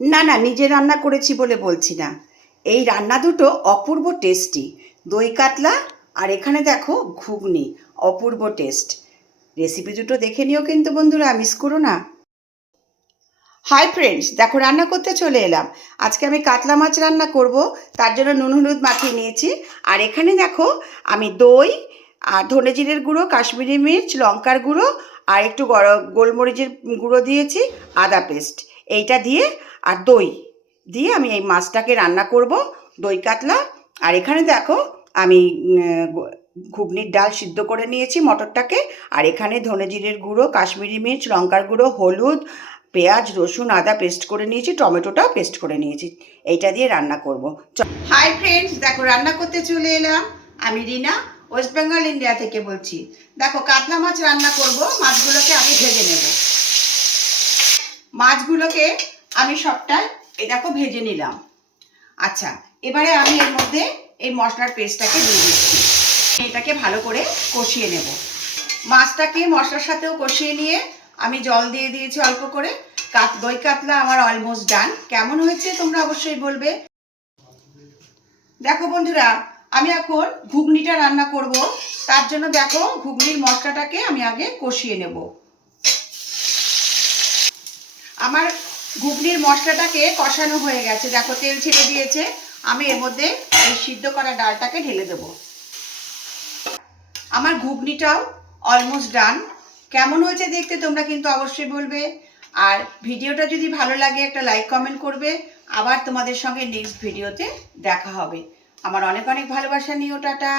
না না, নিজে রান্না করেছি বলে বলছি না। এই রান্না দুটো অপূর্ব টেস্টি। দই কাতলা আর এখানে দেখো ঘুগনি, অপূর্ব টেস্ট। রেসিপি দুটো দেখে নিও কিন্তু বন্ধুরা, মিস করো না। হাই ফ্রেন্ডস, দেখো রান্না করতে চলে এলাম। আজকে আমি কাতলা মাছ রান্না করব, তার জন্য নুন হলুদ মাখিয়ে নিয়েছি। আর এখানে দেখো আমি দই আর ধনে জিরের গুঁড়ো, কাশ্মীরি মির্চ, লঙ্কার গুঁড়ো আর একটু গোলমরিচের গুঁড়ো দিয়েছি, আদা পেস্ট এইটা দিয়ে আর দই দিয়ে আমি এই মাছটাকে রান্না করব, দই কাতলা। আর এখানে দেখো আমি ঘুগনির ডাল সিদ্ধ করে নিয়েছি মটরটাকে। আর এখানে ধনে জিরের গুঁড়ো, কাশ্মীরি মির্চ, লঙ্কার গুঁড়ো, হলুদ, পেঁয়াজ, রসুন, আদা পেস্ট করে নিয়েছি, টমেটোটাও পেস্ট করে নিয়েছি। এইটা দিয়ে রান্না করব। হাই ফ্রেন্ডস, দেখো রান্না করতে চলে এলাম। আমি রিনা, ওয়েস্ট বেঙ্গল ইন্ডিয়া থেকে বলছি। দেখো কাতলা মাছ রান্না করব, মাছগুলোকে আগে ভেজে নেব। মাছগুলোকে আমি সবটাই এই দেখো ভেজে নিলাম। আচ্ছা, এবারে আমি এর মধ্যে এই মশলার পেস্টটাকে দিয়ে দিচ্ছি। এটাকে ভালো করে কষিয়ে নেব। মাছটাকে মশলার সাথেও কষিয়ে নিয়ে আমি জল দিয়ে দিয়েছি অল্প করে। দই কাতলা আমার অলমোস্ট ডান। কেমন হয়েছে তোমরা অবশ্যই বলবে। দেখো বন্ধুরা, আমি এখন ঘুগনিটা রান্না করব। তার জন্য দেখো ঘুগনির মশলাটাকে আমি আগে কষিয়ে নেব। আমার ঘুগনির মশলাটাকে কষানো হয়ে গেছে, দেখো তেল ছেড়ে দিয়েছে। আমি এর মধ্যে এই সিদ্ধ করা ডালটাকে ঢেলে দেব। আমার ঘুগনিটাও অলমোস্ট ডান। কেমন হয়েছে দেখতে তোমরা কিন্তু অবশ্যই বলবে। আর ভিডিওটা যদি ভালো লাগে একটা লাইক কমেন্ট করবে। আবার তোমাদের সঙ্গে নেক্সট ভিডিওতে দেখা হবে। আমার অনেক অনেক ভালোবাসা নিও, টাটা।